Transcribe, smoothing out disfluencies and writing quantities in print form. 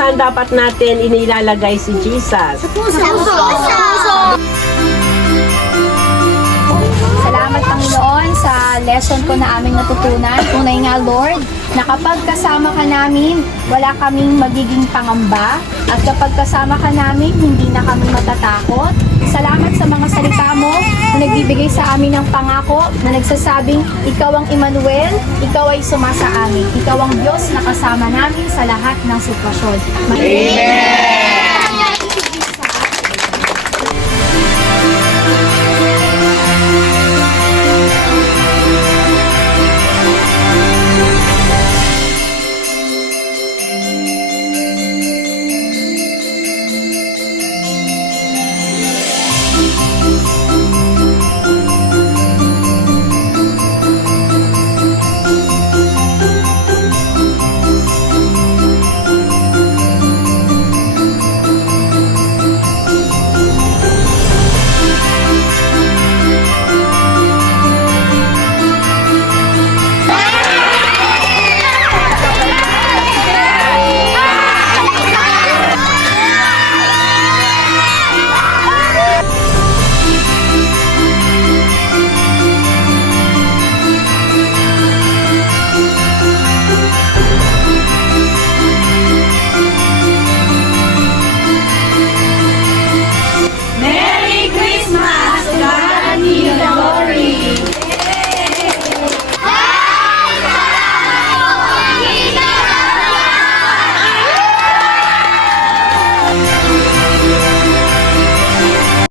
saan dapat natin inilalagay si Jesus? Salamat, Panginoon, sa lesson ko na aming natutunan. Tunay nga, Lord, na kapag kasama ka namin, wala kaming magiging pangamba. At kapag kasama ka namin, hindi na kami matatakot. Salamat sa mga salita mo na nagbibigay sa amin ng pangako, na nagsasabing, Ikaw ang Emmanuel, Ikaw ay sumasa amin. Ikaw ang Diyos na kasama namin sa lahat ng sitwasyon. Amen!